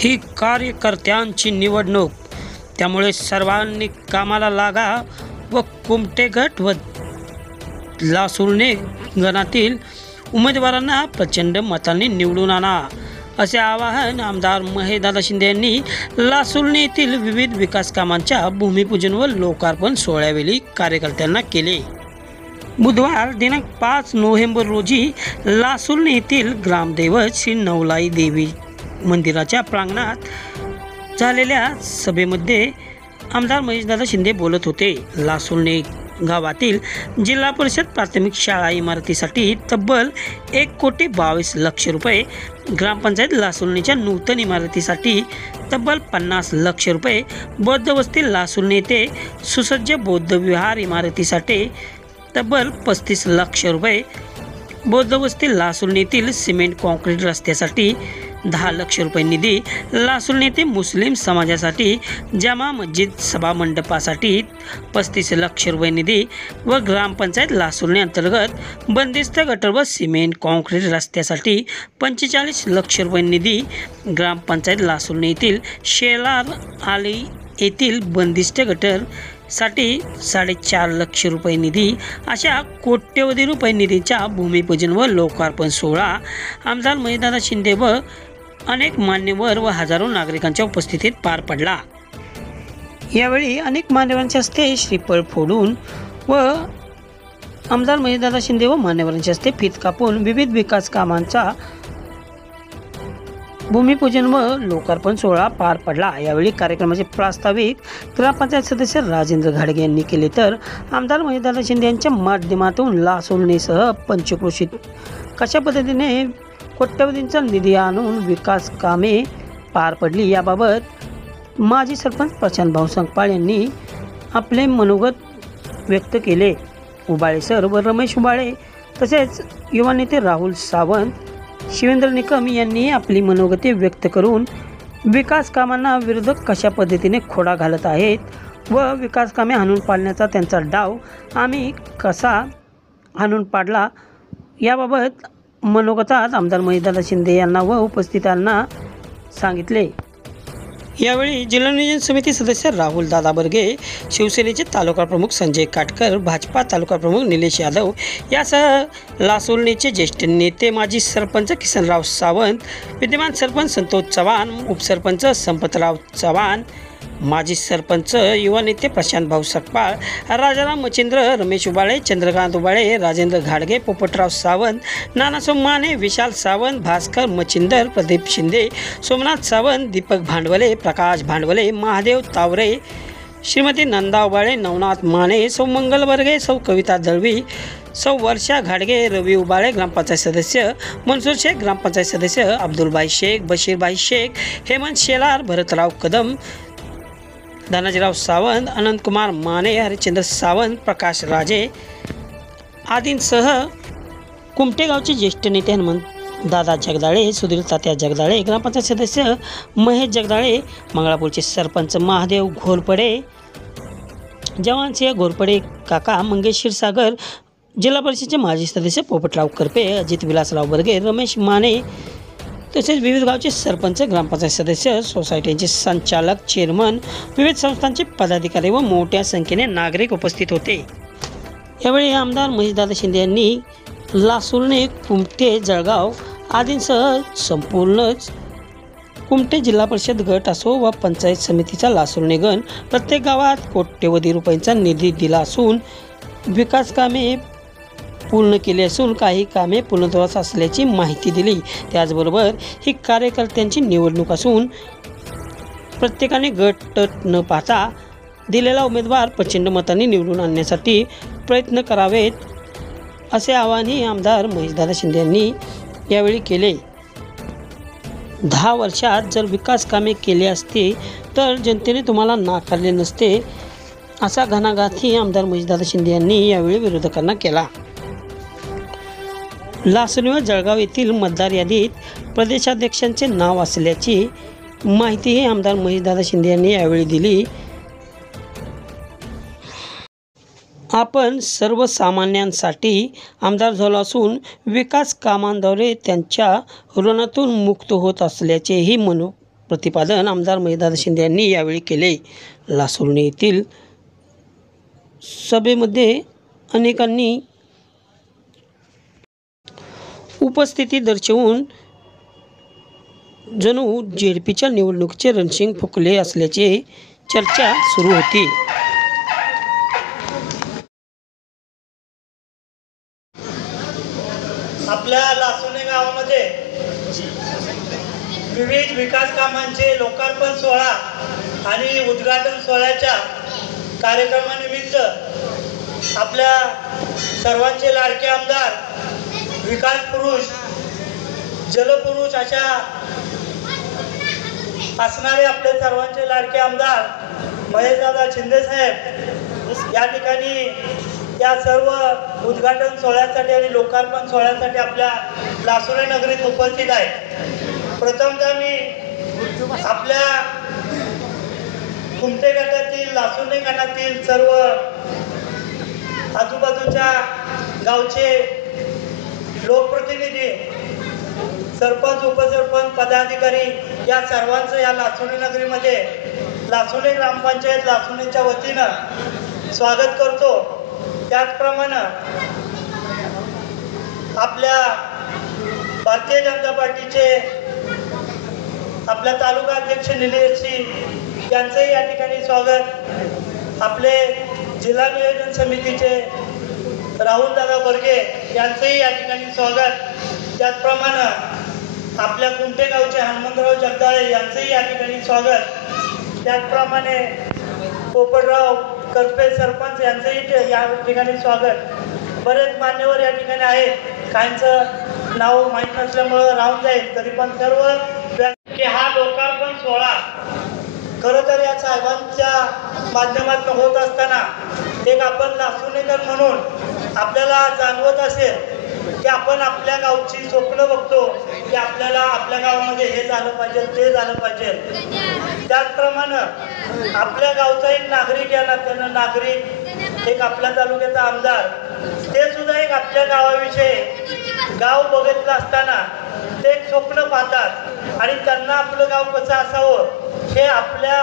ही कार्यकर्त्यांची निवडणूक, त्यामुळे सर्वांनी कामाला लागा व कुमटे गट व लासुर्णे गणातील उमेदवारांना प्रचंड मतांनी निवडून आणा, असे आवाहन आमदार महेशदादा शिंदे यांनी लासुर्णे येथील विविध विकास कामांच्या भूमिपूजन व लोकार्पण सोहळ्यावेळी कार्यकर्त्यांना केले। बुधवार दिनांक 5 नोव्हेंबर रोजी लासुर्णे येथील ग्रामदैवत श्री नवलाई देवी मंदिराच्या प्रांगणात झालेल्या सभेमध्ये आमदार महेशदादा शिंदे बोलत होते। लासुर्णे गावातील जिल्हा परिषद प्राथमिक शाळा इमारतीसाठी तब्बल 1,22,00,000 रुपये, ग्रामपंचायत लासुर्णेच्या नूतन इमारतीसाठी तब्बल 50 लाख रुपये, बौद्ध वस्ती लासुर्णे येथे सुसज्ज बौद्ध विहार इमारतीसाठी तब्बल 35 लाख रुपये, बौद्ध वस्ती लासुर्णे येथील सिमेंट कॉन्क्रीट रस्त्यासाठी 10 लाख रुपये निधी, लासुर्णे येथे मुस्लिम समाजासाठी जामा मस्जिद सभा मंडपासाठी 35 लाख रुपये निधी व ग्रामपंचायत लासुर्णे अंतर्गत बंदिस्त गटर व सिमेंट कॉन्क्रीट रस्त्यासाठी 45 लाख रुपये निधी, ग्रामपंचायत लासुर्णे येथील शेलार आली येथील बंदिस्त गटर साठी 4.5 लाख रुपये निधी, अशा कोट्यवधी रुपये निधीच्या भूमिपूजन व लोकार्पण सोहळा आमदार महेशदादा शिंदे व अनेक मान्यवर व हजारो नागरिकांच्या उपस्थितीत पार पडला। यावेळी अनेक मान्यवरांच्या हस्ते श्रीफळ फोडून व आमदार महेशदादा शिंदे व मान्यवरांच्या हस्ते फीत कापून विविध विकास कामांचा भूमिपूजन व लोकार्पण सोहळा पार पडला। यावेळी कार्यक्रमाचे प्रास्ताविक ग्रामपंचायत सदस्य राजेंद्र घाडगे यांनी केले, तर आमदार महेशदादा शिंदे यांच्या माध्यमातून लासुर्णेसह पंचक्रोशीत कशा पद्धतीने कोट्यवधींचा निधी आणून विकास कामे पार पडली याबाबत माजी सरपंच प्रशांत भाऊ संकपाळ यांनी आपले मनोगत व्यक्त केले। उबाळे सर व रमेश उबाळे तसेच युवा नेते राहुल सावंत, शिवेंद्र निकम यांनी आपली मनोगते व्यक्त करून विकास कामांना विरोधक कशा पद्धतीने खोडा घालत आहेत व विकास कामे हाणून पाडण्याचा त्यांचा डाव आम्ही कसा हाणून पाडला याबाबत मनोगतात आमदार महेशदादा शिंदे यांना व उपस्थितांना सांगितले। यावेळी जिल्हा नियोजन समिती सदस्य राहुल दादा बर्गे, शिवसेनेचे तालुका प्रमुख संजय काटकर, भाजपा तालुका प्रमुख निलेश यादव यासह लासुर्णेचे ज्येष्ठ नेते माजी सरपंच किसनराव सावंत, विद्यमान सरपंच संतोष चव्हाण, उपसरपंच संपतराव चव्हाण, माजी सरपंच युवा नेते प्रशांत भाऊ सकपाळ, राजाराम मच्छिंद्र, रमेश उबाळे, चंद्रकांत उबाळे, राजेंद्र घाडगे, पोपटराव सावंत, नानासाहेब माने, विशाल सावंत, भास्कर मच्छिंदर, प्रदीप शिंदे, सोमनाथ सावंत, दीपक भांडवले, प्रकाश भांडवले, महादेव तावरे, श्रीमती नंदा उबाळे, नवनाथ माने, सौ मंगल बर्गे, सौ कविता दळवी, सौ वर्षा घाडगे, रवी उबाळे, ग्रामपंचायत सदस्य मनसूर शेख, ग्रामपंचायत सदस्य अब्दुलभाई शेख, बशीरभाई शेख, हेमंत शेलार, भरतराव कदम, धनाजीराव सावंत, अनंतकुमार माने, हरिश्चंद्र सावंत, प्रकाश राजे आदींसह कुमटे गावचे ज्येष्ठ नेते हनुमंत दादा जगदाळे, सुधीर तात्या जगदाळे, ग्रामपंचायत सदस्य महेश जगदाळे, मंगळापूरचे सरपंच महादेव घोरपडे, जवानसिंह घोरपडे काका, मंगेश क्षीरसागर, जिल्हा परिषदेचे माजी सदस्य पोपटराव करपे, अजित विलासराव बर्गे, रमेश माने तसेच विविध गावचे सरपंच, ग्रामपंचायत सदस्य, सोसायटीचे संचालक, चेअरमन, विविध संस्थांचे पदाधिकारी व मोठ्या संख्येने नागरिक उपस्थित होते। यावेळी आमदार महेशदादा शिंदे यांनी लासुर्णे, कुमटे, जळगाव आदींसह संपूर्णच कुमटे जिल्हा परिषद गट असो व पंचायत समितीचा लासुर्णे गण प्रत्येक गावात कोट्यवधी रुपयांचा निधी दिला असून विकास कामे पूर्ण केली असून काही कामे पूर्णत्वास असल्याची माहिती दिली। त्याचबरोबर ही कार्यकर्त्यांची निवडणूक असून प्रत्येकाने गट न पाहता दिलेला उमेदवार प्रचंड मतांनी निवडून आणण्यासाठी प्रयत्न करावेत, असे आवाहनही आमदार महेशदादा शिंदे यांनी यावेळी केले। 10 वर्षात जर विकास कामे केली असती तर जनतेने तुम्हाला नाकारले नसते, असा घणाघातही आमदार महेशदादा शिंदे यांनी यावेळी विरोधकांना केला। लासुर्णे व जळगाव येथील मतदार यादीत प्रदेशाध्यक्षांचे नाव असल्याची माहितीही आमदार महेशदादा शिंदे यांनी यावेळी दिली। आपण सर्वसामान्यांसाठी आमदार झालो असून विकास कामांद्वारे त्यांच्या ऋणातून मुक्त होत असल्याचेही प्रतिपादन आमदार महेशदादा शिंदे यांनी यावेळी केले। लासुर्णे येथील सभेमध्ये अनेकांनी उपस्थिती दर्शवून जणू जेडपीच्या निवडणुकीचे रणशिंग फुंकले असल्याची चर्चा सुरू होती। आपल्या लासुर्णे गावामध्ये विविध विकास कामांचे लोकार्पण सोहळा आणि उद्घाटन सोहळ्याच्या कार्यक्रमानिमित्त आपल्या सर्वांचे लाडके आमदार, विकास पुरुष, जलपुरुष अशा असणारे आपले सर्वांचे लाडके आमदार महेशदादा शिंदे साहेब या ठिकाणी या सर्व उद्घाटन सोहळ्यासाठी आणि लोकार्पण सोहळ्यासाठी आपल्या लासुर्णे नगरीत उपस्थित आहे। प्रथमतः मी आपल्या कुमटे गटातील, लासुर्णे गटातील सर्व आजूबाजूच्या गावचे लोकप्रतिनिधी, सरपंच, उपसरपंच, पदाधिकारी या सर्वांचं या लासुर्णे नगरीमध्ये लासुर्णे ग्रामपंचायत लासुर्णेच्या वतीनं स्वागत करतो। त्याचप्रमाणे आपल्या भारतीय जनता पार्टीचे आपल्या तालुका अध्यक्ष निलेशजी यांचंही या ठिकाणी स्वागत, आपले जिल्हा नियोजन समितीचे राहुलदादा बर्गे यांचंही या ठिकाणी स्वागत, त्याचप्रमाणे आपल्या कुमटे गावचे हनुमंतराव जगदाळे यांचंही या ठिकाणी स्वागत, त्याचप्रमाणे पोपटराव करपे सरपंच यांचंही या ठिकाणी स्वागत। बरेच मान्यवर या ठिकाणी आहेत, काहींचं नाव माहीत नसल्यामुळं राहून जाईल, तरी पण सर्व की हा लोकार्पण सोहळा खरं तर या साहेबांच्या माध्यमातून होत असताना एक आपण लासुर्णेकर म्हणून आपल्याला जाणवत असेल की आपण आपल्या गावची स्वप्न बघतो की आपल्याला आपल्या गावामध्ये हे झालं पाहिजे, ते झालं पाहिजे। त्याचप्रमाणे आपल्या गावचा एक नागरिक या नात्यानं नागरिक, एक आपल्या तालुक्याचा आमदार, ते सुद्धा एक आपल्या गावाविषयी गाव बघितलं असताना ते एक स्वप्न पाहतात आणि त्यांना आपलं गाव कसं असावं हे आपल्या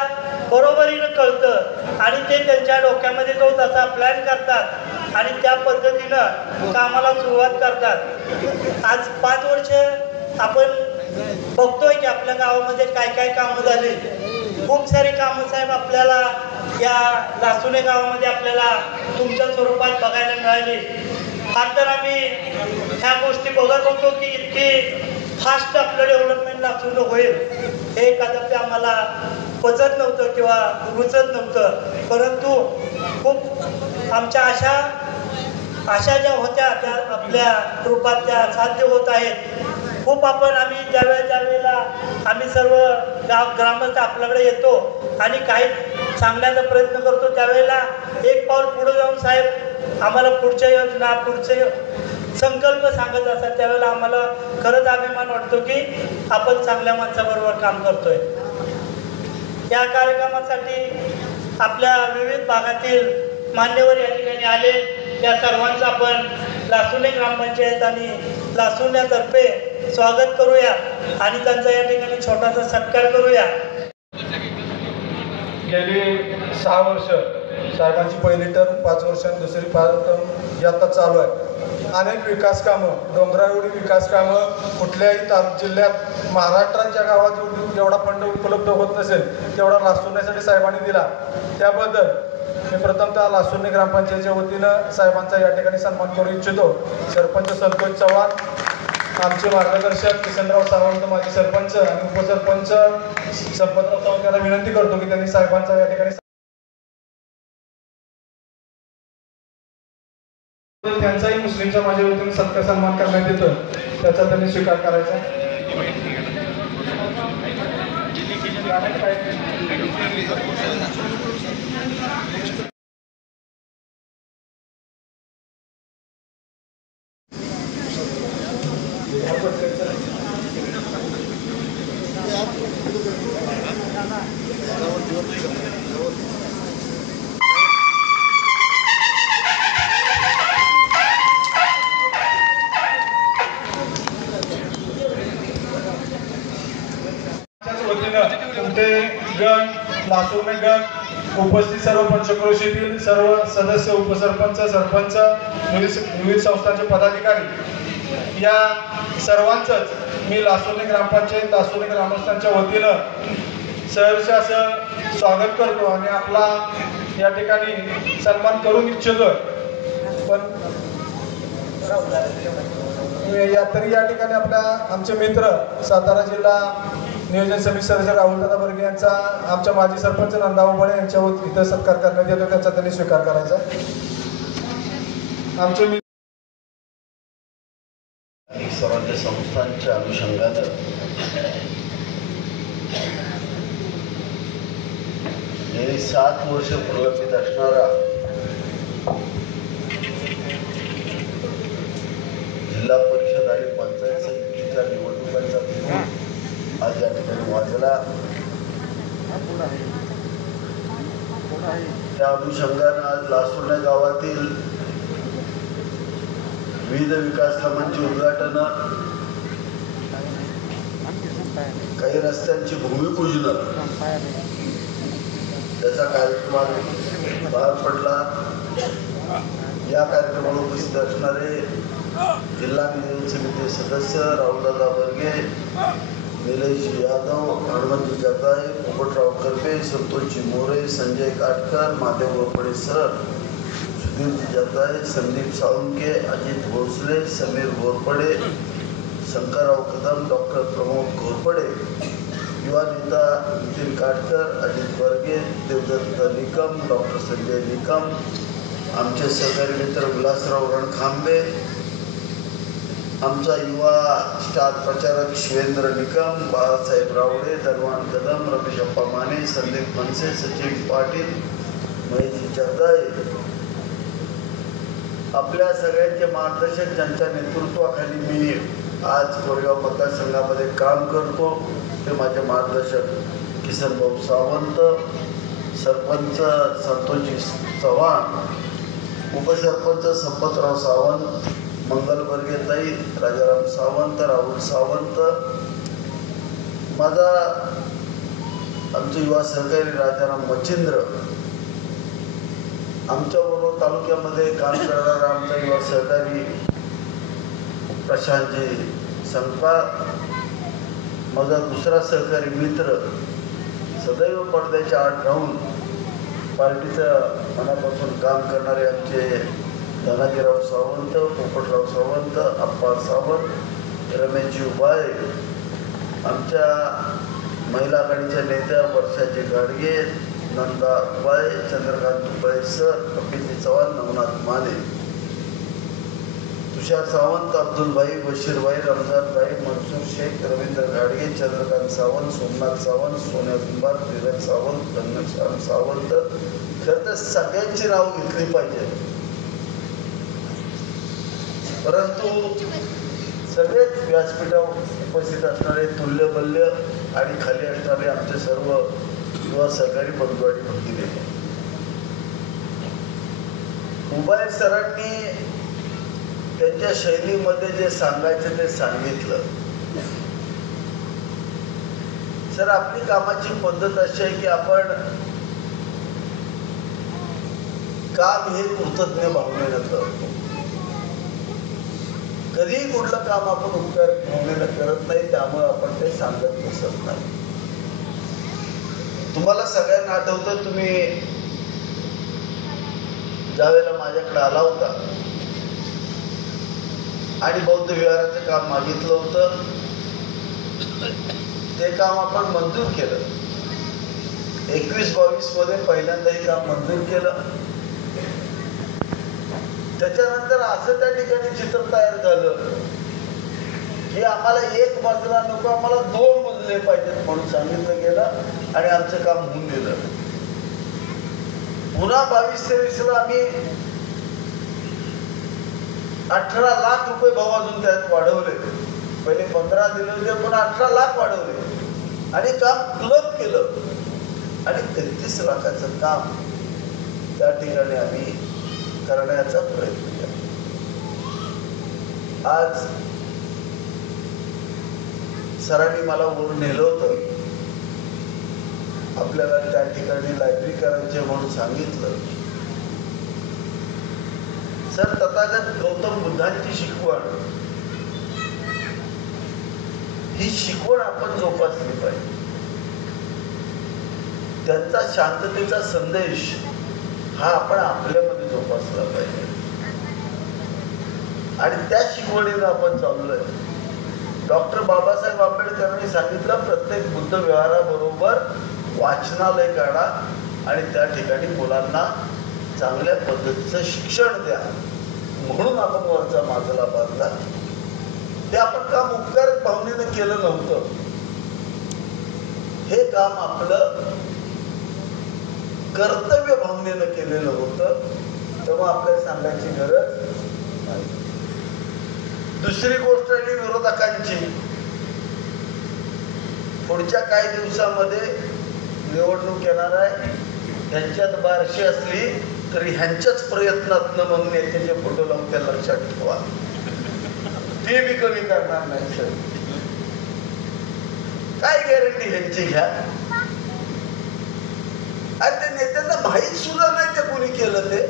बरोबरीनं कळतं आणि ते त्यांच्या डोक्यामध्ये तो तसा प्लॅन करतात आणि त्या पद्धतीनं कामाला सुरुवात करतात। आज 5 वर्ष आपण बघतोय की आपल्या गावामध्ये काय काय कामं झाली, खूप सारी कामं साहेब आपल्याला या लासुर्णे गावामध्ये आपल्याला तुमच्या स्वरूपात बघायला मिळाली। फार तर आम्ही ह्या गोष्टी बघत होतो की इतकी फास्ट आपलं डेव्हलपमेंट लासुर्णे होईल हे कदापि आम्हाला पचत नव्हतं किंवा रुचत नव्हतं, परंतु खूप आमच्या आशा ज्या होत्या त्या आपल्या रूपात त्या साध्य होत आहेत। खूप आम्ही ज्यावेळेला आम्ही सर्व ग्रामस्थ आपल्याकडे येतो आणि काही सांगण्याचा प्रयत्न करतो, त्यावेळेला एक पाऊल पुढे जाऊन साहेब आम्हाला पुढच्या योजना, पुढचे संकल्प सांगत असतात, त्यावेळेला आम्हाला खरंच अभिमान वाटतो की आपण चांगल्या माणसाबरोबर काम करतोय। या कार्यक्रमासाठी आपल्या विविध भागातील मान्यवर या ठिकाणी आले, त्या सर्वांचं आपण लासुर्णे ग्रामपंचायत आणि लासुर्ण्यातर्फे स्वागत करूया आणि त्यांचा या ठिकाणी छोटासा सत्कार करूया। गेली 6 वर्ष साहेबांची पहिली टर्म, 5 वर्षांनी दुसरी टर्म आता चालू आहे। अनेक विकास कामं, डोंगराएवढी विकास कामं कुठल्याही जिल्ह्यात महाराष्ट्राच्या गावात जेवढा फंड उपलब्ध होत नसेल तेवढा लासुर्ण्यासाठी साहेबांनी दिला, त्याबद्दल मी प्रथमतः लासुर्णे ग्रामपंचायतीच्या वतीनं साहेबांचा या ठिकाणी सन्मान करू इच्छितो। सरपंच संतोष चव्हाण, आमचे मार्गदर्शक किसनराव सावंत, माजी सरपंच आणि उपसरपंच संपतराव सावंत यांना विनंती करतो की त्यांनी साहेबांचा या ठिकाणी त्यांचाही मुस्लिम समाजाच्या वतीने सत्कार सन्मान करण्यात येतो, त्याचा त्यांनी स्वीकार करायचा। वतीनं गण, लासुर्णे गण, उपस्थित सर्व पंचक्रोशीतील सर्व सदस्य, उपसरपंच, सरपंच, विविध संस्थांचे पदाधिकारी या सर्वांचंच मी लासुर्णे ग्रामपंचायत, लासुर्णे ग्रामस्थांच्या वतीनं सहर्ष असं स्वागत करतो आणि आपला या ठिकाणी सन्मान करून इच्छितो. पण तरी या ठिकाणी आमचे मित्र सातारा जिल्हा नियोजन समिती सदस्य राहुलदादा बर्गे यांचा आमच्या माजी सरपंच नंदाभाऊ बळे यांच्या इथं सत्कार करण्यात येतो, त्याचा त्यांनी स्वीकार करायचा. आमचे स्वराज्य संस्थांच्या अनुषंगानं गेली 7 वर्ष प्रलंबित असणारा जिल्हा परिषद आणि पंचायत समितीच्या निवडणुकांचा निकाल आज या ठिकाणी वाजला. त्या अनुषंगानं आज लासुर्णे गावातील विविध विकास कामांची उद्घाटनं, काही रस्त्यांची भूमिपूजन त्याचा कार्यक्रम पार पडला. या कार्यक्रमाला उपस्थित असणारे जिल्हा नियोजन समिती सदस्य राहुलदादा बर्गे, निलेश यादव, हनुमंत जगदाळे, पोपटराव करपे, संतोषजी मोरे, संजय काटकर, महादेव घोरपडे सर, सुधीर जगदाळे, संदीप साळुंके, अजित भोसले, समीर घोरपडे, शंकरराव कदम, डॉक्टर प्रमोद घोरपडे, युवा नेता नितीन काटकर, अजित बर्गे, देवदत्त निकम, डॉक्टर संजय निकम, आमचे सहकारी मित्र विलासराव रणखांबे, आमचा युवा स्टार प्रचारक शिवेंद्र निकम, बाळासाहेब रावडे, धनवान कदम, रमेश अप्पा माने, संदीप मनसे, सचिन पाटील, महेश जगदाळे, आपल्या सगळ्यांचे मार्गदर्शक ज्यांच्या नेतृत्वाखाली मी आज कोरेगाव मतदारसंघामध्ये काम करतो ते माझे मार्गदर्शक किसनभाऊ सावंत, सरपंच संतोषजी चव्हाण, उपसरपंच संपतराव सावंत, मंगल बर्गेताई, राजाराम सावंत, राहुल सावंत, माझा आमचे युवा सहकारी राजाराम मच्छिंद्र, आमच्याबरोबर तालुक्यामध्ये काम करणारा आमचा युवा सहकारी प्रशांतजी संकपाळ, माझा दुसरा सहकारी मित्र सदैव पडद्याच्या आड राहून पार्टीचं मनापासून काम करणारे आमचे धनाजीराव सावंत, पोपटराव सावंत, अप्पा सावंत, रमेशजी उबाळे, आमच्या महिला आघाडीच्या नेत्या वर्षाजी गाडगे, नंदा उबाळे, चंद्रकांत उबाळे सर, कपिलजी चव्हाण, नवनाथ माने, तुषार सावंत, अब्दुलभाई, बशीरभाई, रमजानभाई, मनसूर शेख, रवींद्र गाडगे, चंद्रकांत सावंत, सोमनाथ सावंत, सोन्या कुंभार, धीरज सावंत, घनश्याम सावंत. खरं तर सगळ्यांची नावं घेतली पाहिजे, परंतु सगळेच व्यासपीठावर उपस्थित असणारे तुल्यबल्य आणि खाली असणारे आमचे सर्व युवा सहकारी बंधू आणि भगिनी, उबाळे सरांनी त्यांच्या शैलीमध्ये जे सांगायचं ते सांगितलं. सर, आपली कामाची पद्धत अशी आहे की आपण काम हे कृतज्ञ भावनेनं करतो. कधीही कुठलं काम आपण उपकार भावनेनं करत नाही, त्यामुळे आपण ते सांगत बसत नाही. तुम्हाला सगळ्यांना आठवतं, तुम्ही ज्यावेळेला माझ्याकडे आला होता आणि बौद्ध विहाराचं काम मागितलं होतं, ते काम आपण मंजूर केलं. 21-22 मध्ये पहिल्यांदा हे काम मंजूर केलं. त्याच्यानंतर असं त्या ठिकाणी चित्र तयार झालं की आम्हाला एक मजला नको, आम्हाला 2 मजले पाहिजेत म्हणून सांगितलं गेलं आणि आमचं काम होऊन गेलं. पुन्हा 22-23ला आम्ही 18 लाख रुपये भाव अजून त्यात वाढवले. पहिले 15 दिले होते, पुन्हा 18 लाख वाढवले आणि काम क्लब केलं आणि 33 लाखाचं काम त्या ठिकाणी आम्ही करण्याचा प्रयत्न केला. आज सरांनी मला वर नेलं होतं. आपल्याला त्या ठिकाणी लायब्ररी करायचे म्हणून सांगितलं. सर, तथागत गौतम बुद्धांची शिकवण ही शिकवण आपण जोपासली पाहिजे. त्यांचा शांततेचा संदेश हा आपण आपल्यामध्ये जोपासला पाहिजे आणि त्या शिकवणीनं आपण चाललोय. डॉक्टर बाबासाहेब आंबेडकरांनी सांगितलं, प्रत्येक बुद्ध व्यवहाराबरोबर वाचनालय काढा आणि त्या ठिकाणी मुलांना चांगल्या पद्धतीचं शिक्षण द्या. म्हणून आपण वरचा माजला बांधला. ते आपण काम उपकार भावनेनं केलं नव्हतं. हे काम आपलं कर्तव्य भावनेनं केलेलं होतं. तेव्हा आपल्याला सांगायची गरज नाही. दुसरी गोष्ट आली विरोधकांची. पुढच्या काही दिवसामध्ये निवडणूक येणार आहे. ह्यांच्यात बारशी असली तरी ह्यांच्याच प्रयत्नातनं मग नेत्याचे फोटो लावून त्या लक्षात ठेवा. ते बी कमी करणार नाही सर. काय गॅरंटी ह्यांची घ्या. आणि त्या नेत्यांना माहीत सुद्धा नाही ते कोणी केलं. ते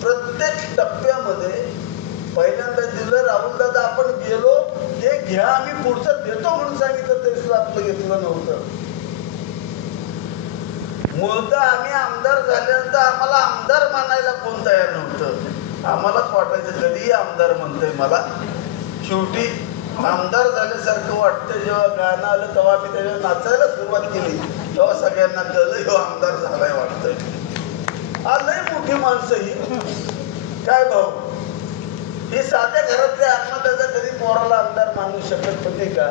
प्रत्येक टप्प्यामध्ये पहिल्यांदा दिलं. राहुल दादा आपण गेलो, हे घ्या आम्ही पुढचं देतो म्हणून सांगितलं, तरी सुद्धा आपलं घेतलं नव्हतं. मूळतः आम्ही आमदार झाल्यानंतर आम्हाला आमदार मानायला कोण तयार नव्हतं. आम्हालाच वाटायचं कधीही आमदार म्हणतोय मला. शेवटी आमदार झाल्यासारखं वाटतं. जेव्हा गाणं आलं तेव्हा आम्ही त्याच्यावर नाचायला सुरुवात केली, तेव्हा सगळ्यांना कळलं हे आमदार झालाय वाटतंय. लय मोठी माणसं ही. काय भाऊ, हे साध्या घरातले आत्मदादा कधी पोराला आमदार मानू शकत होते का?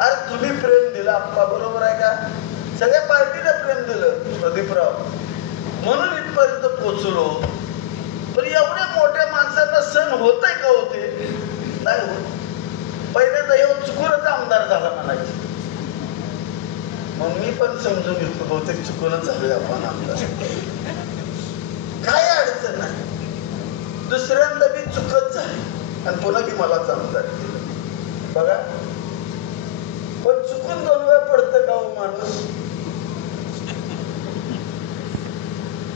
अरे तुम्ही प्रेम दिलं आप्पा, बरोबर आहे का? सगळ्या पार्टीला प्रेम दिलं प्रदीपराव, म्हणून इथपर्यंत पोचलो. पण एवढ्या मोठ्या माणसांना सण होतंय का? होते नाही होत. पहिल्यांदा येऊन चुकूनच आमदार झाला म्हणायचे. मग मी पण समजून घेतो बहुतेक चुकूनच झालोय आपण आमदार. काय अडचण नाही. दुसऱ्यांदा मी चुकत झाली आणि पुन्हा मी मलाच आमदार केलं. बघा, पण चुकून 2 वेळा पडतं का हो माणूस?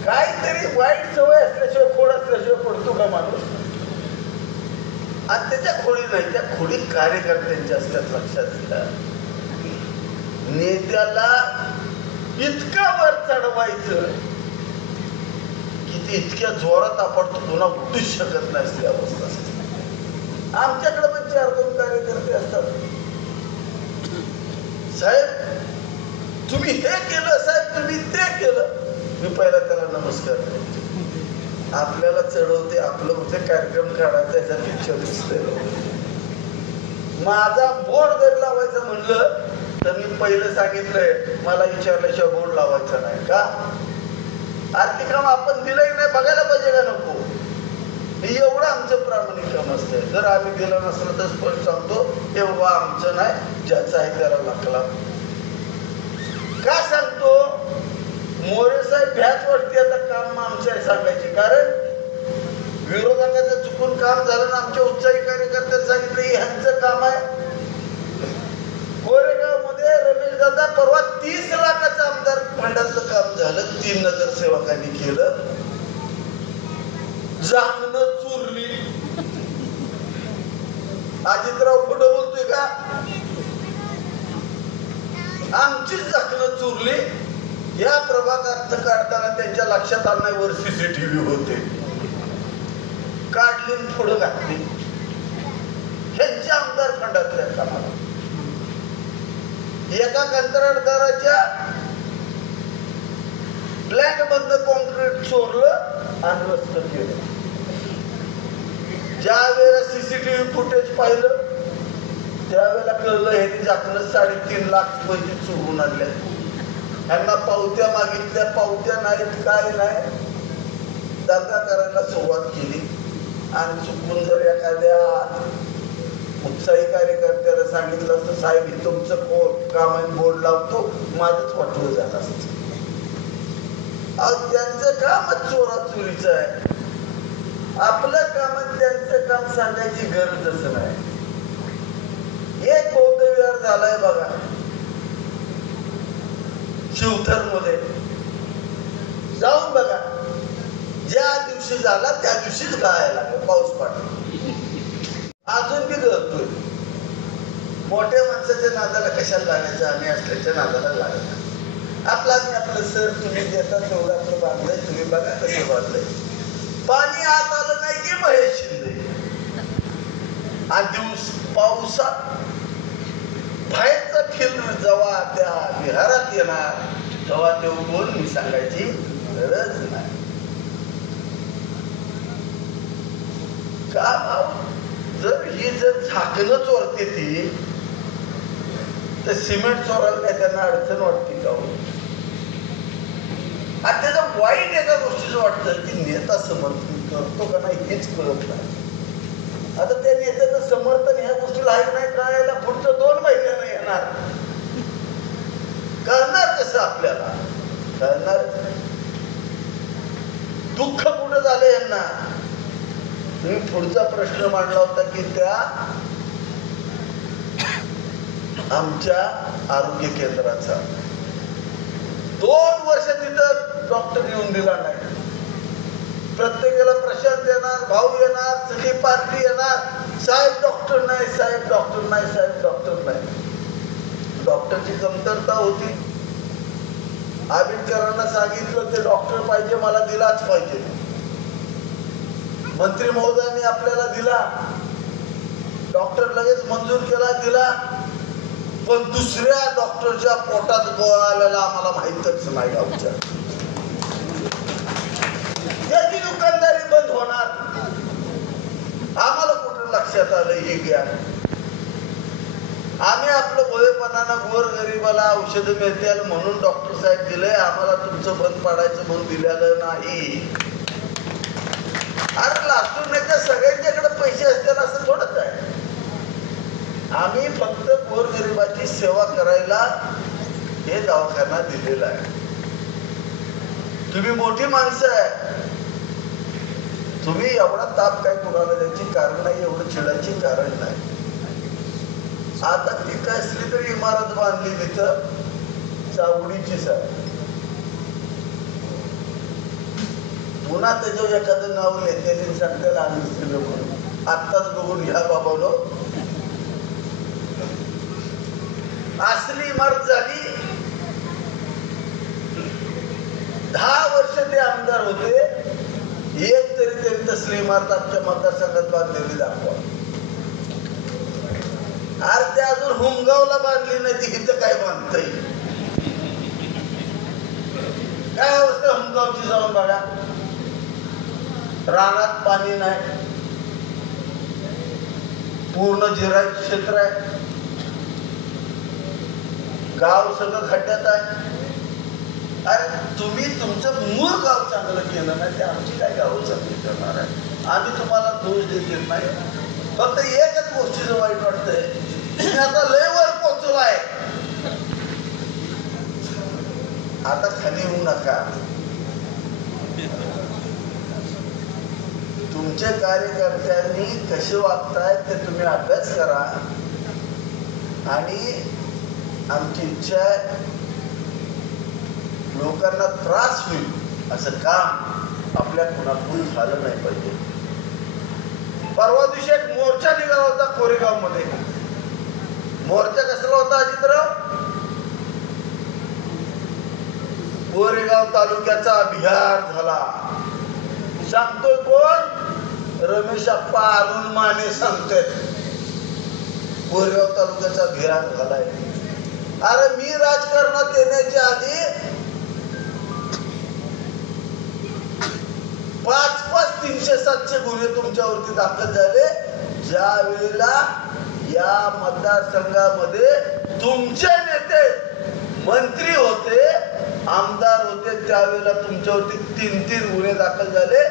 काहीतरी वाईट सवय असल्याशिवाय, खोड असल्याशिवाय पडतो का माणूस? आणि त्याच्या खोडी नाही, त्या खोडी कार्यकर्त्यांच्या असतात. लक्षात घ्या. नेत्याला इतका वर चढवायचं की ते इतक्या जोरात आपण पुन्हा उठूच शकत नाही असली अवस्था असते. आमच्याकडे पण 4-2 कार्यकर्ते असतात. साहेब तुम्ही हे केलं, साहेब तुम्ही ते केलं. मी पहिला त्याला नमस्कार करतो. आपल्याला चढवते, आपलं कुठे कार्यक्रम काढायचा याचा पिक्चर दिसतोय. माझा बोर्ड जर लावायचं म्हणलं तर मी पहिलं सांगितलंय, मला विचारल्याशिवाय बोर्ड लावायचा नाही का? आर्थिक काम आपण दिलंय नाही, बघायला पाहिजे का नको? हे एवढं आमचं प्रामाणिक काम असतंय. जर आम्ही दिलं नसलं तर स्पष्ट सांगतो, हे बाबा आमचं नाही, ज्याचं आहे त्याला लागला. का सांगतो? मोरे साहेब भ्याच वाटते आता काम आमचं आहे सांगायचे. कारण विरोधकाचं चुकून काम झालं ना, आमच्या उत्साही कार्यकर्त्यांनी सांगितलं की ह्यांचं काम आहे. कोरेगाव मध्ये रमेश दादा परवा 30 लाखाचं आमदार फंडाचं काम झालं. 3 नगरसेवकांनी केलं. जामनं चुरली. अजितराव कुठं बोलतोय का? आमचीच झाकणं चुरली. या प्रभागात काढताना त्यांच्या लक्षात आलं नाही वर CCTV होते. काढली पुढं घातली. ह्यांच्या आमदार फंडातल्या कामाला एका कंत्राटदाराच्या ब्लॅक बंद कॉन्क्रीट चोरलं आणि रस्त केलं. ज्या वेळेला CCTV फुटेज पाहिलं त्यावेळेला कळलं ह्यांनी झाकलं 3.5 लाख पैसे चोरून आणले. ह्यांना पावत्या मागितल्या, पावत्या नाहीत, काय नाही. दंगा करायला सुरुवात केली. आणि चुकून जर एखाद्या उत्साही कार्यकर्त्याला सांगितलं असतं, साहेब हे तुमचं काम आहे, बोर्ड लावतो, माझंच वाटलं झालं असतं. त्यांचं कामच चोराचोरीचं आहे. आपलं कामात त्यांचं काम सांगायची गरजच नाही. एक बौद्ध विहार झालाय बघा शिवथर मध्ये जाऊन बघा. ज्या दिवशी झाला त्या दिवशीच गळायला लागला पाऊस पडला. अजून बी गळतोय. मोठ्या माणसाच्या नादाला कशाला लागायचं, आम्ही असल्याच्या नादाला लागायचं. आपलं सर तुम्ही देता तेवढं आपलं बांधलंय, तुम्ही बघा कसं बांधलंय. पाणी आत आलं नाही की महेश शिंदे. आणि दिवस पावसात बाहेरचा फिल्म जेव्हा त्या विहारात येणार तेव्हा ते कोण मी सांगायची गरज नाही. का भाऊ जर झाकणं चोरते ती तर सिमेंट चोरायला नाही त्यांना अडचण वाटते का हो? आणि त्याचं वाईट एका गोष्टीचं वाटतं की नेता समर्थन करतो का नाही हेच कळत नाही. आता त्या नेत्याचं समर्थन ह्या गोष्टीला आहे नाही कळायला पुढचं 2 महिन्यानं येणार. कळणार कसं आपल्याला? कळणार दुःख कुठं झालं यांना. तुम्ही पुढचा प्रश्न मांडला होता की त्या आमच्या आरोग्य केंद्राचा 2 वर्ष तिथं डॉक्टर येऊन दिला नाही. प्रत्येकाला प्रशांत येणार, भाऊ येणार, सगळी पार्टी येणार, साहेब डॉक्टर नाही, साहेब डॉक्टर नाही, साहेब डॉक्टर नाही. डॉक्टरची कमतरता होती. आंबेडकरांना सांगितलं ते डॉक्टर पाहिजे, मला दिलाच पाहिजे. मंत्री महोदयांनी आपल्याला दिला, डॉक्टर लगेच मंजूर केला, दिला. पण दुसऱ्या डॉक्टरच्या पोटात गोळा आलेला आम्हाला माहितच नाही. गावच्या त्याची दुकानदारी बंद होणार. आम्हाला कुठं लक्षात आलं हे ज्ञान. आम्ही आपलं भोळेपणानं गोरगरिबाला औषधं मिळतील म्हणून डॉक्टर साहेब दिले, आम्हाला तुमचं बंद पाडायचं म्हणून दिलेलं नाही. अरे लासूरच्या सगळ्यांच्याकडे पैसे असतील असं थोडंच आहे. आम्ही फक्त गोरगरिबाची सेवा करायला हे दवाखाना दिलेला आहे. तुम्ही मोठी माणसं आहे, तुम्ही एवढा ताप काय कुणाला द्यायची कारण नाही, एवढं चिडायची कारण नाही. आता ती कसली तरी इमारत बांधली तिथं चावडीचीच आहे. पुन्हा त्याच्यावर एखादं नाव नेत्याने सांगताना आम्हीच दिलं म्हणून आत्ताच बघून घ्या बाबानो. असली इमारत झाली. 10 वर्ष ते आमदार होते, एक तरी त्यांनी तसली इमारत आमच्या मतदारसंघात बांधलेली दाखवा. अरे ते अजून हुमगावला बांधली नाही, ती इथं काय बांधतय? काय अवस्था हुमगावची जाऊन बघा. रानात पाणी नाही, पूर्ण जिरायत क्षेत्र आहे, गाव सगळं खड्ड्यात आहे. अरे तुम्ही तुमचं मूळ गाव चांगलं केलं नाही ते आमची काय गावं चांगली करणार आहे? आम्ही तुम्हाला दोष देत नाही. फक्त एकच गोष्टीचं वाईट वाटतंय, आता लय वर पोहोचलाय, आता खाली येऊ नका. तुमच्या कार्यकर्त्यांनी कसे वागतायत ते तुम्ही अभ्यास करा. आणि आमची इच्छा आहे लोकांना त्रास होईल असं काम आपल्या कुणाकडून झालं नाही पाहिजे. परवा दिवशी एक मोर्चा निघाला होता कोरेगाव मध्ये. मोर्चा कसला होता अजितराव? कोरेगाव तालुक्याचा बिहार झाला. सांगतोय कोण? रमेश अप्पा अरुण माने सांगतोय कोरेगाव तालुक्याचा बिहार झालाय. अरे मी राजकारणात येण्याच्या आधी 5-5, 300-700 गुन्हे तुमच्यावरती दाखल झाले. ज्या वेळेला या मतदारसंघामध्ये तुमचे नेते मंत्री होते, आमदार होते, त्यावेळेला तुमच्यावरती 3-3 गुन्हे दाखल झाले.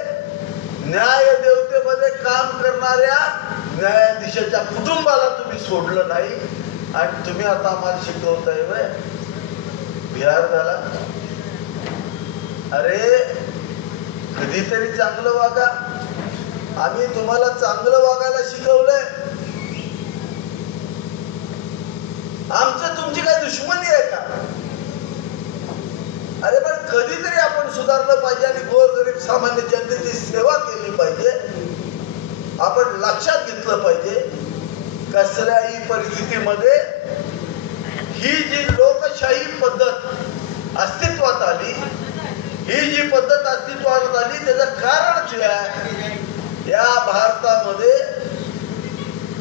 न्यायदेवतेमध्ये काम करणाऱ्या न्यायाधीशाच्या कुटुंबाला तुम्ही सोडलं नाही आणि तुम्ही आता आम्हाला शिकवताय व्हय बिहार झाला. अरे कधीतरी चांगलं वागा. आम्ही तुम्हाला चांगलं वागायला शिकवलंय. सुधारलं पाहिजे आणि गोरगरीब सामान्य जनतेची सेवा केली पाहिजे. आपण लक्षात घेतलं पाहिजे कसल्याही परिस्थितीमध्ये ही जी लोकशाही पद्धत अस्तित्वात आली, ही जी पद्धत अस्तित्वात आली त्याचं कारण जे आहे, या भारतामध्ये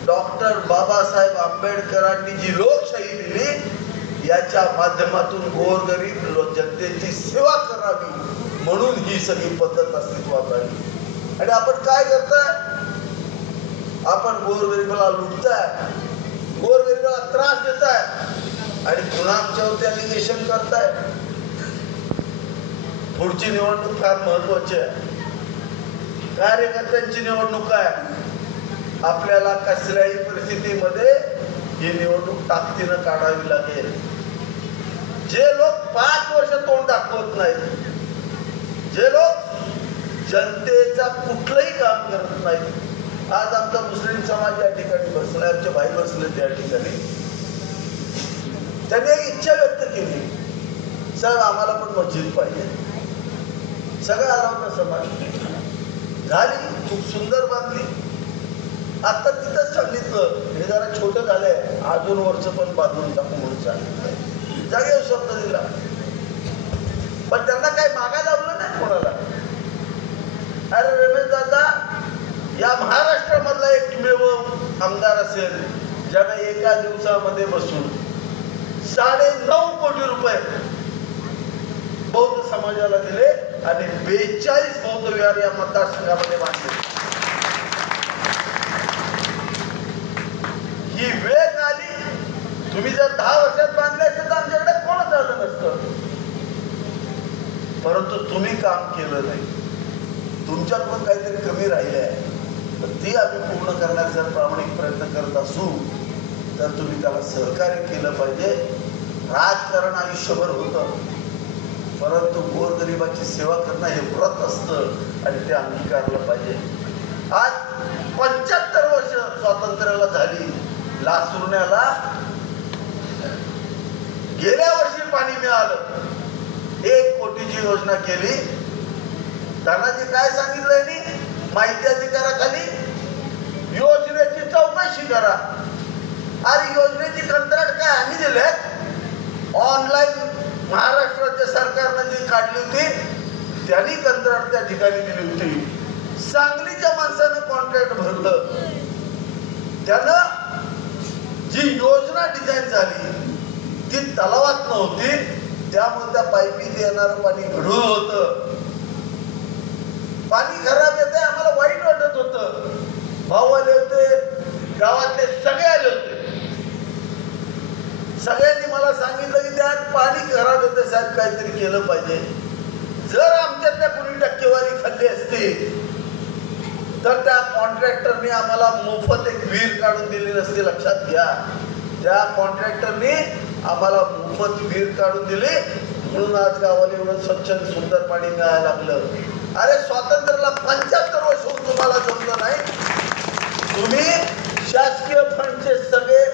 डॉक्टर बाबासाहेब आंबेडकरांनी जी लोकशाही दिली याच्या माध्यमातून गोरगरीब जनतेची सेवा करावी म्हणून ही सगळी पद्धत अस्तित्वात आली. आणि आपण काय करताय? आपण गोरगरिबाला लुटताय, गोरगरिबाला त्रास देताय आणि पुन्हा आमच्यावरती अलिगेशन करताय. पुढची निवडणूक फार महत्वाची आहे. कार्यकर्त्यांची निवडणूक आहे. आपल्याला कसल्याही परिस्थितीमध्ये ही निवडणूक ताकदीनं काढावी लागेल. जे लोक 5 वर्ष तोंड दाखवत नाहीत, जे लोक जनतेचा कुठलंही काम करत नाहीत. आज आमचा मुस्लिम समाज या ठिकाणी बसला, आमचे भाई बसले त्या ठिकाणी. त्यांनी एक इच्छा व्यक्त केली, साहेब आम्हाला पण मस्जिद पाहिजे. सगळं आला होता समाज, झाली, खूप सुंदर बांधली. आता तिथंच सांगितलं हे जरा छोटं झालंय, अजून वर्ष पण बांधून टाकू म्हणून सांगितलं. जागेवर शब्द दिला, पण त्यांना काही मागायला लावलं नाही कोणाला. अरे रमेश दादा या महाराष्ट्रामधला एकमेव आमदार असेल ज्याने एका दिवसामध्ये बसून 9.5 कोटी रुपये बौद्ध समाजाला दिले आणि 42 बौद्ध विहार या मतदारसंघामध्ये बांधले. ही वेळ आली. तुम्ही जर 10 वर्षात बांधले असते तर आमच्याकडे कोणच आलं नसतं. परंतु तुम्ही काम केलं नाही. तुमच्याकडून काहीतरी कमी राहिले आहे, तर ती आम्ही पूर्ण करण्याचा प्रामाणिक प्रयत्न करत असू तर तुम्ही त्याला सहकार्य केलं पाहिजे. राजकारण आयुष्यभर होतं, परंतु गोरगरिबाची सेवा करणं हे व्रत असतं आणि ते अंगीकारलं पाहिजे. आज 75 वर्ष स्वातंत्र्याला झाली. लासुरण्याला गेल्या वर्षी पाणी मिळालं. 1 कोटीची योजना केली. तानाजी काय सांगितलंय? माहिती अधिकाराखाली योजनेची चौकशी करा. अरे योजनेची कंत्राट काय आम्ही दिले? ऑनलाईन महाराष्ट्राच्या सरकारनं जी काढली होती त्यांनी कंत्राट त्या ठिकाणी दिली होती. सांगलीच्या माणसानं कॉन्ट्रॅक्ट भरलं. त्यानं जी योजना डिझाईन झाली ती तलावात नव्हती, त्यामुळे त्या पाईपीत येणारं पाणी गढूळ होतं. पाणी खराब येते, आम्हाला वाईट वाटत होतं. भाऊ आले होते, गावातले सगळे आले होते. सगळ्यांनी मला सांगितलं की त्यात पाणी खराब येते साहेब, काहीतरी केलं पाहिजे. जर आमच्यातल्या कुणी टक्केवारी खाल्ली असती तर त्या कॉन्ट्रॅक्टरनी आम्हाला मोफत एक विहीर काढून दिली नसती. लक्षात घ्या, त्या कॉन्ट्रॅक्टरनी आम्हाला मोफत विहीर काढून दिली म्हणून आज गावाला एवढं स्वच्छ आणि सुंदर पाणी मिळायला लागलं. अरे स्वातंत्र्याला 75 वर्ष होऊन तुम्हाला जमलं नाही. तुम्ही शासकीय फंडचे सगळे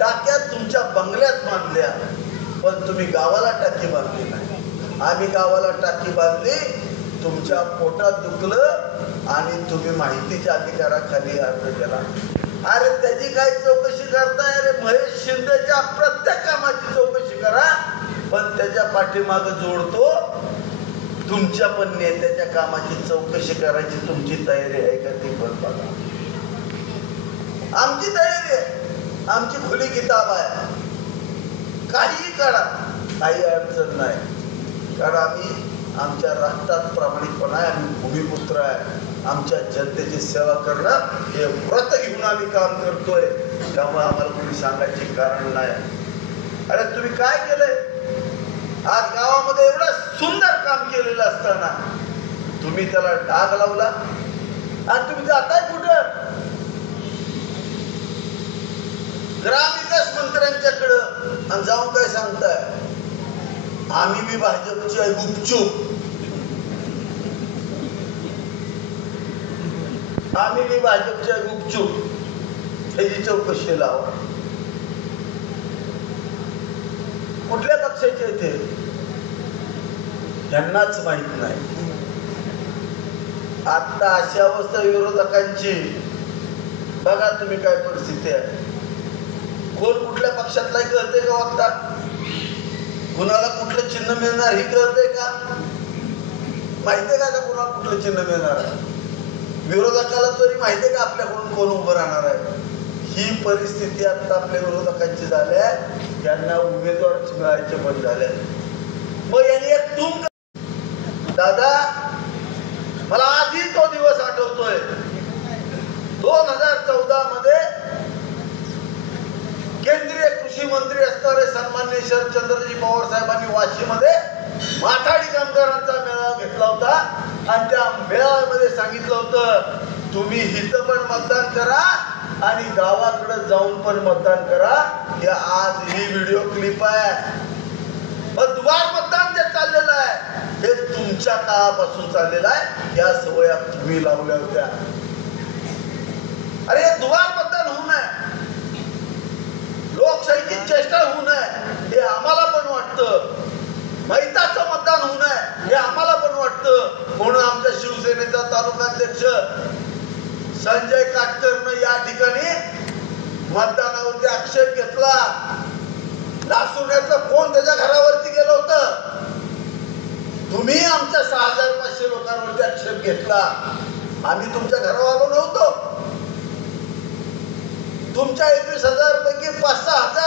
टाक्या तुमच्या बंगल्यात बांधल्या, पण तुम्ही गावाला टाकी बांधली नाही. आम्ही गावाला टाकी बांधली, तुमच्या पोटात दुखलं आणि तुम्ही माहितीच्या अधिकाराखाली अर्ज केला. अरे त्याची काय चौकशी करताय? अरे महेश शिंदेच्या प्रत्येक कामाची चौकशी करा, पण त्याच्या पाठीमागं जोडतो तुमच्या पण नेत्याच्या कामाची चौकशी करायची तुमची तयारी आहे का ती पण बघा. आमची तयारी आहे, आमची खुली किताब आहे. काही करा, काही अडचण नाही, कारण आम्ही आमच्या राष्ट्रात प्रामाणिकपणा आहे. आम्ही भूमिपुत्र आहे. आमच्या जनतेची सेवा करणं हे व्रत घेऊन आम्ही काम करतोय, त्यामुळे आम्हाला कोणी सांगायचे कारण नाही. अरे तुम्ही काय केलंय? आज गावामध्ये एवढं सुंदर काम केलेलं असताना तुम्ही त्याला डाग लावला आणि तुम्ही जाताय कुठं? ग्रामविकास मंत्र्यांच्याकडं आणि जाऊन काय सांगताय? आम्ही बी भाजपची आहे गुपचूप, आम्ही बी भाजपची आहे गुपचूप. त्याची चौकशी लावा. कुठल्या पक्षाचे ते? यांनाच माहित नाही. आता अशी अवस्था विरोधकांची बघा तुम्ही काय परिस्थिती आहे. कोण कुठल्या पक्षातला कळते का वागता, कुणाला कुठलं चिन्ह मिळणार ही कळते का, माहितीये का कुणाला कुठलं चिन्ह मिळणार आहे. विरोधकाला तरी माहितीये का आपल्याकडून कोण उभं राहणार आहे. ही परिस्थिती आता आपल्या विरोधकांची झाली आहे. यांना उमेदवार मिळायचे बंद झाले. मग यांनी एक टूम दादा मला आजही तो दिवस आठवतोय. 2014 मध्ये केंद्रीय कृषी मंत्री असणारे सन्माननीय शरदचंद्रजी पवार साहेबांनी वाशीमध्ये माथाडी कामगारांचा मेळावा घेतला होता आणि त्या मेळाव्यामध्ये सांगितलं होतं तुम्ही इथं पण मतदान करा आणि गावाकडे जाऊन पण मतदान करा. हे आज ही व्हिडिओ क्लिप आहे. पण दुबार मतदान जे चाललेलं आहे हे तुमच्या काळापासून चाललेलं आहे. या सवया तुम्ही लावल्या होत्या. अरे दुबार मतदान होऊ नये, लोकशाहीची चेष्टा होऊ नये हे आम्हाला पण वाटतं. मैताचं मतदान होऊ नये हे आम्हाला पण वाटतं. म्हणून आमच्या शिवसेनेचा तालुकाध्यक्ष संजय काटकरनं या ठिकाणी मतदानावरती आक्षेप घेतला. लासूरण्याचं कोण त्याच्या घरावरती गेलं होतं. तुम्ही आमच्या 6500 लोकांवरती आक्षेप घेतला. आम्ही तुमच्या घरावर आलो नव्हतो. तुमच्या 21,000 पैकी 5-6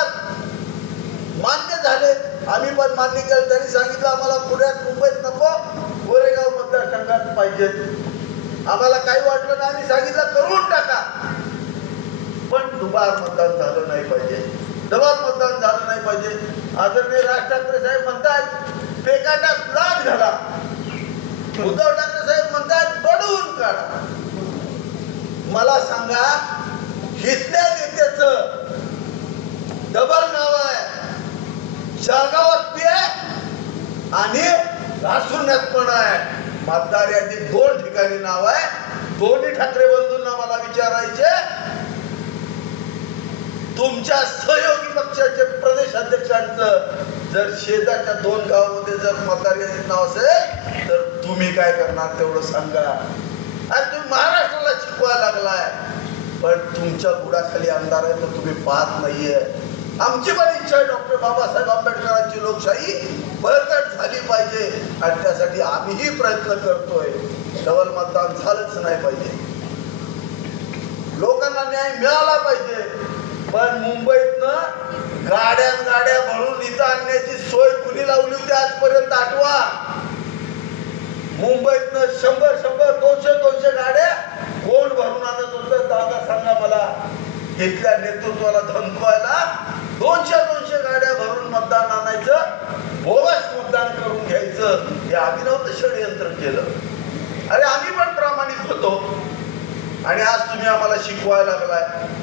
मान्य झाले. आम्ही पण मान्य केलं. त्यांनी सांगितलं आम्हाला पुण्यात मुंबईत नको, गोरेगाव मतदारसंघात पाहिजेत. आम्हाला काही वाटलं नाही. आम्ही सांगितलं करून टाका, पण दुबार मतदान झालं नाही पाहिजे, डबल मतदान झालं नाही पाहिजे. आदरणीय राज ठाकरे साहेब म्हणतात पेकाटात लाच घाला. उद्धव ठाकरे साहेब म्हणतात बडवून काढा. मला सांगा इथल्या नेत्याचं डबल नाव आहे. जळगावात बी आहे आणि लासूरण्यात पण आहे. मतदार यादीत 2 ठिकाणी नाव आहे. दोन्ही ठाकरे बंधूंना मला विचारायचे तुमच्या सहयोगी पक्षाचे प्रदेश अध्यक्षांचं जर शेजारच्या 2 गावामध्ये जर मतदार यादीत नाव असेल तर तुम्ही काय करणार तेवढं सांगा. आणि तुम्ही महाराष्ट्राला शिकवायला लागलाय, पण तुमच्या बुडाखाली आमदार आहे तर तुम्ही पाहत नाहीये. आमची पण इच्छा आहे डॉक्टर बाबासाहेब आंबेडकरांची लोकशाही बळकट झाली पाहिजे आणि त्यासाठी आम्हीही प्रयत्न करतोय. डबल मतदान झालंच नाही पाहिजे. लोकांना न्याय मिळाला पाहिजे. पण मुंबईतनं गाड्या भरून इथं आणण्याची सोय कुणी लावली होती आजपर्यंत आठवा. मुंबईतनं 100-200 गाड्या कोण भरून आणत होतं दादा सांगा मला. इथल्या नेतृत्वाला धमकवायला 200 गाड्या भरून मतदान आणायचं, बोगस मतदान करून घ्यायचं. हे आम्ही नव्हतं षडयंत्र केलं. अरे आम्ही पण प्रामाणिक होतो आणि आज तुम्ही आम्हाला शिकवायला लागलाय.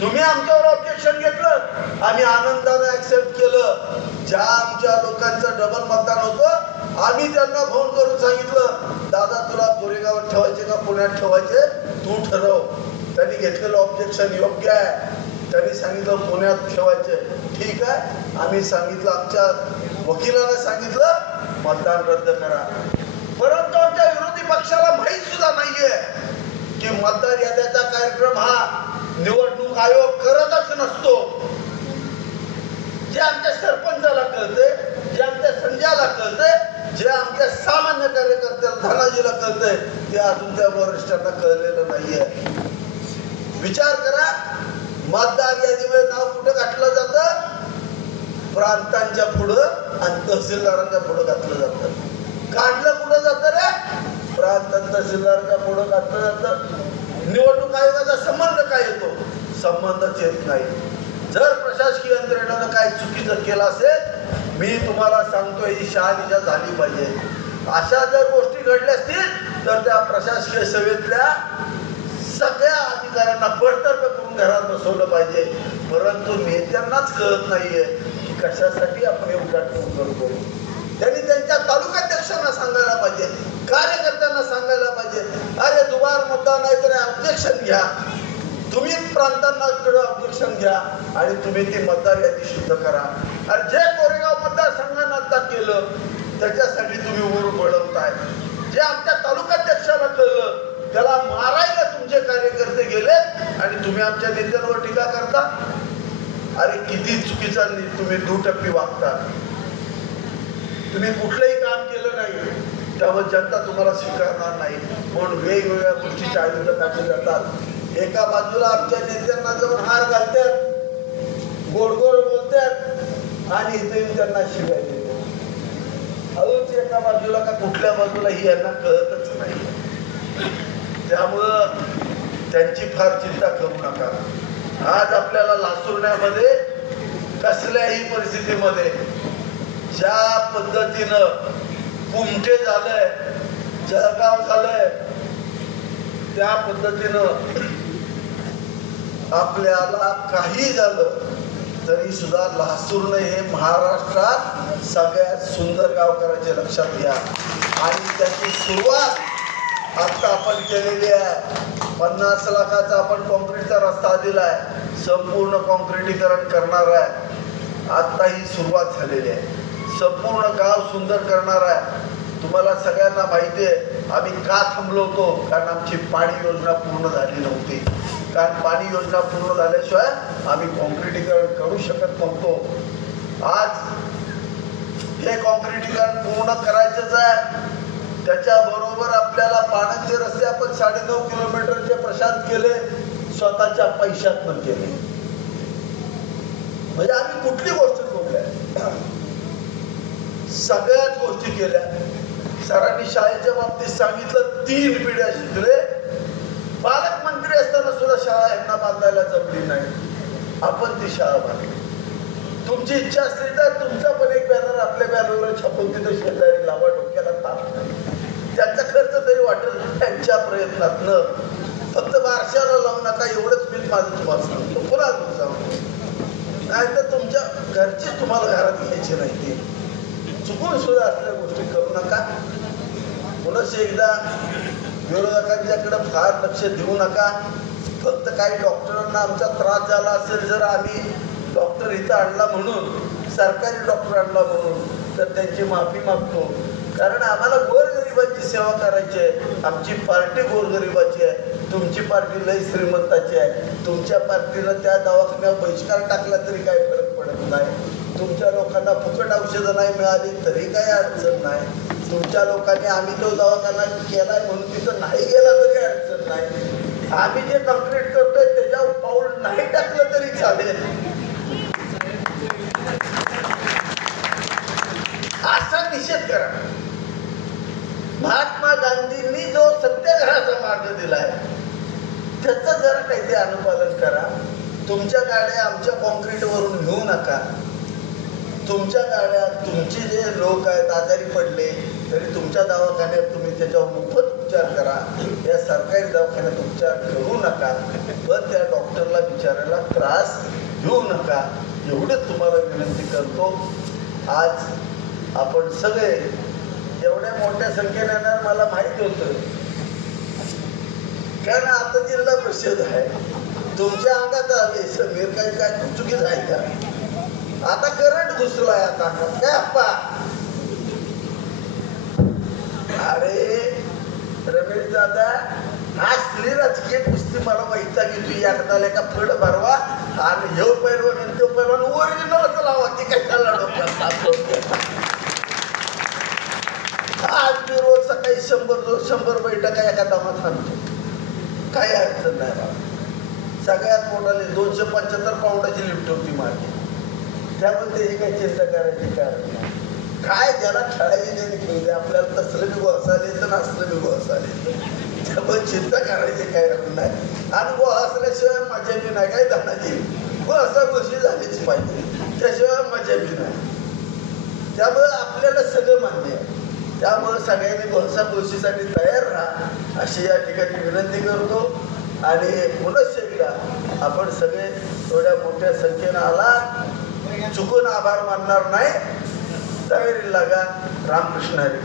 तुम्ही आमच्यावर ऑब्जेक्शन घेतलं, आम्ही आनंदाने ऍक्सेप्ट केलं. ज्या आमच्या लोकांचं डबल मतदान होतं आम्ही त्यांना फोन करून सांगितलं दादा तुला गोरेगावात ठेवायचे का पुण्यात ठेवायचे तू ठरव. त्यांनी घेतलेलं ऑब्जेक्शन योग्य आहे. त्यांनी सांगितलं पुण्यात ठेवायचे, ठीक आहे. आम्ही सांगितलं आमच्या वकिलांना सांगितलं मतदान रद्द करा. परंतु आमच्या विरोधी पक्षाला माहीत सुद्धा नाहीये की मतदार याद्याचा कार्यक्रम हा निवडणूक आयोग करतच नसतो. जे आमच्या सरपंचाला कळते, जे आमच्या संजयाला कळते, जे आमच्या सामान्य कार्यकर्त्याला धनाजीला कळतंय ते अजून त्या वरिष्ठांना कळलेलं नाहीये. विचार करा, मतदार यादीमध्ये नाव कुठं घातलं जातं? प्रांतांच्या पुढं आणि तहसीलदारांच्या पुढं घातलं जातं. काढलं कुठं जातं रे? प्रांत तहसीलदारांच्या पुढं घातलं जातं. निवडणूक आयोगाचा संबंध काय येतो? संबंधच येत नाही. जर प्रशासकीय यंत्रणेनं काय चुकीचं केलं असेल, मी तुम्हाला सांगतोय ही शहानिशा झाली पाहिजे. अशा जर गोष्टी घडल्या असतील तर त्या प्रशासकीय सेवेतल्या सगळ्या अधिकाऱ्यांना बडतर्फ करून घरात बसवलं पाहिजे. परंतु नेत्यांनाच कळत नाहीये की कशासाठी आपण हे उद्घाटन करतो. त्यांनी त्यांच्या तालुकाध्यक्षांना सांगायला पाहिजे, कार्यकर्त्यांना सांगायला पाहिजे अरे दुबार मतदान आहे तर ऑब्जेक्शन घ्या. तुम्ही प्रांतांना ऑब्जेक्शन घ्या आणि तुम्ही ती मतदार यादी शुद्ध करा. आणि जे कोरेगाव मतदारसंघानं आता केलं त्याच्यासाठी तुम्ही ऊर बळवताय. जे आमच्या तालुकाध्यक्षाला कळलं त्याला मारायला तुमचे कार्यकर्ते गेले आणि तुम्ही आमच्या नेत्यांवर टीका करता. अरे किती चुकीचा तुम्ही दुटप्पी वागता. तुम्ही कुठलंही काम केलं नाही त्यावर जनता तुम्हाला स्वीकारणार नाही म्हणून वेगवेगळ्या गोष्टीचे आयुध काढले जातात. एका बाजूला आमच्या नेत्यांना जाऊन हार घालतात, गोड गोड बोलतात आणि इथे येऊन त्यांना शिवाय देतात. हळूच एका बाजूला का कुठल्या बाजूला ही यांना कळतच नाही. त्यामुळं त्यांची फार चिंता करू नका. आज आपल्याला लासुरण्यामध्ये कसल्याही परिस्थितीमध्ये ज्या पद्धतीनं कुमठे झालंय, जळगाव झालंय, त्या पद्धतीनं आपल्याला काही झालं तरी सुद्धा लासूरने हे महाराष्ट्रात सगळ्यात सुंदर गाव करायचे लक्षात घ्या. आणि त्याची सुरुवात आता आपण केलेली आहे. 50 लाखाचा आपण कॉन्क्रीटचा रस्ता दिलाय, संपूर्ण कॉन्क्रिटीकरण करणार आहे. आता ही सुरुवात झालेली आहे. संपूर्ण गाव सुंदर करणार आहे. तुम्हाला सगळ्यांना माहिती आहे आम्ही का थांबलो होतो, कारण आमची पाणी योजना पूर्ण झाली नव्हती. कारण पाणी योजना पूर्ण झाल्याशिवाय आम्ही कॉन्क्रिटीकरण करू शकत नव्हतो. आज हे कॉन्क्रिटीकरण पूर्ण करायचंच आहे. त्याच्याबरोबर आपल्याला पाण्याचे रस्ते आपण 9.5 किलोमीटरचे प्रशांत केले, स्वतःच्या पैशातून केले. म्हणजे आम्ही कुठली गोष्ट सोडल्या, सगळ्याच गोष्टी केल्या. सरांनी शाळेच्या बाबतीत सांगितलं 3 पिढ्या शिकले. पालकमंत्री असताना सुद्धा शाळा यांना बांधायला जमली नाही. आपण ती शाळा बांधली. तुमची इच्छा असली तर तुमचा पण एक बॅनर आपल्या बॅनरवर छापून तिथे शेजारी लावा, डोक्याला ताप नाही. त्यांचा खर्च तरी वाटेल त्यांच्या प्रयत्नातनं. फक्त बारशाला लावू नका एवढंच मी माझं तुम्हाला सांगतो. पुन्हा सांगतो, नाही तर तुमच्या घरची तुम्हाला घरात घ्यायची नाही. चुकून सुद्धा असल्या गोष्टी करू नका. पुन्हा एकदा विरोधकांच्याकडे फार लक्ष देऊ नका. फक्त काही डॉक्टरांना आमचा त्रास झाला असेल, जर आम्ही डॉक्टर इथं आणला म्हणून, सरकारी डॉक्टर आणला म्हणून, तर त्यांची माफी मागतो. कारण आम्हाला गोरगरिबांची सेवा करायची आहे. आमची पार्टी गोरगरिबाची आहे, तुमची पार्टी लई श्रीमंताची आहे. तुमच्या पार्टीनं त्या दवाखान्यावर बहिष्कार टाकला तरी काही फरक पडत नाही. तुमच्या लोकांना फुकट औषधं नाही मिळाली तरी काही अडचण नाही. तुमच्या लोकांनी आम्ही तो दवाखाना केलाय म्हणून तिथं नाही गेला तरी अडचण नाही. आम्ही जे कंप्लीट करतोय त्याच्यावर पाऊल नाही टाकलं तरी चालेल. असा निषेध करा. महात्मा गांधींनी जो सत्याग्रहाचा मार्ग दिलाय त्याचं जरा काहीतरी अनुपालन करा. तुमच्या गाड्या आमच्या कॉन्क्रीटवरून घेऊ नका. तुमच्या गाड्या, तुमचे जे लोक आहेत आजारी पडले तरी तुमच्या दवाखान्यात तुम्ही त्याच्यावर मोफत उपचार करा. या सरकारी दवाखान्यात उपचार करू नका. पण त्या डॉक्टरला बिचारायला त्रास घेऊ नका. एवढंच तुम्हाला विनंती करतो. आज आपण सगळे एवढ्या मोठ्या संख्येने येणार मला माहित होतं, कारण आता जिल्हा परिषद आहे. तुमच्या अंगात आले समीर काय चुकीच आहे का? आता करंट घुसलाय आता काय अप्पा. अरे रमेश दादा, असली राजकीय कुस्ती मला माहिती की तू एकदाला का फड भरवा आणि हे पैलवान आणि तो पैलवान ओरिजिनलच लावा. ती काय चालला डोक्यात. आज मी रोज सकाळी 100 बैठका एका दमात आणतो. काही अडचण नाही मला. सगळ्यात मोठाले 275 पाऊंडाची लिफ्ट होती माझी. त्यामुळे त्याची काही चिंता करायची कारण नाही. काय ज्याला खेळायची त्याने खेळू दे. आपल्याला तसलं बी बस आले तर नसलं बी बस आले. त्यामुळे चिंता करायची काही नाही. आणि बो असल्याशिवाय मजा बी नाही. काय धानाची असा गोष्टी झालीच पाहिजे, त्याशिवाय मजा बी नाही. त्यामुळे आपल्याला सगळं मान्य आहे. त्यामुळे सगळ्यांनी बहसा गोष्टीसाठी तयार राहा अशी या ठिकाणी विनंती करतो. आणि पुन्हा एकदा आपण सगळे थोड्या मोठ्या संख्येनं आला, चुकून आभार मानणार नाही. तयारी लागा. रामकृष्ण हरी.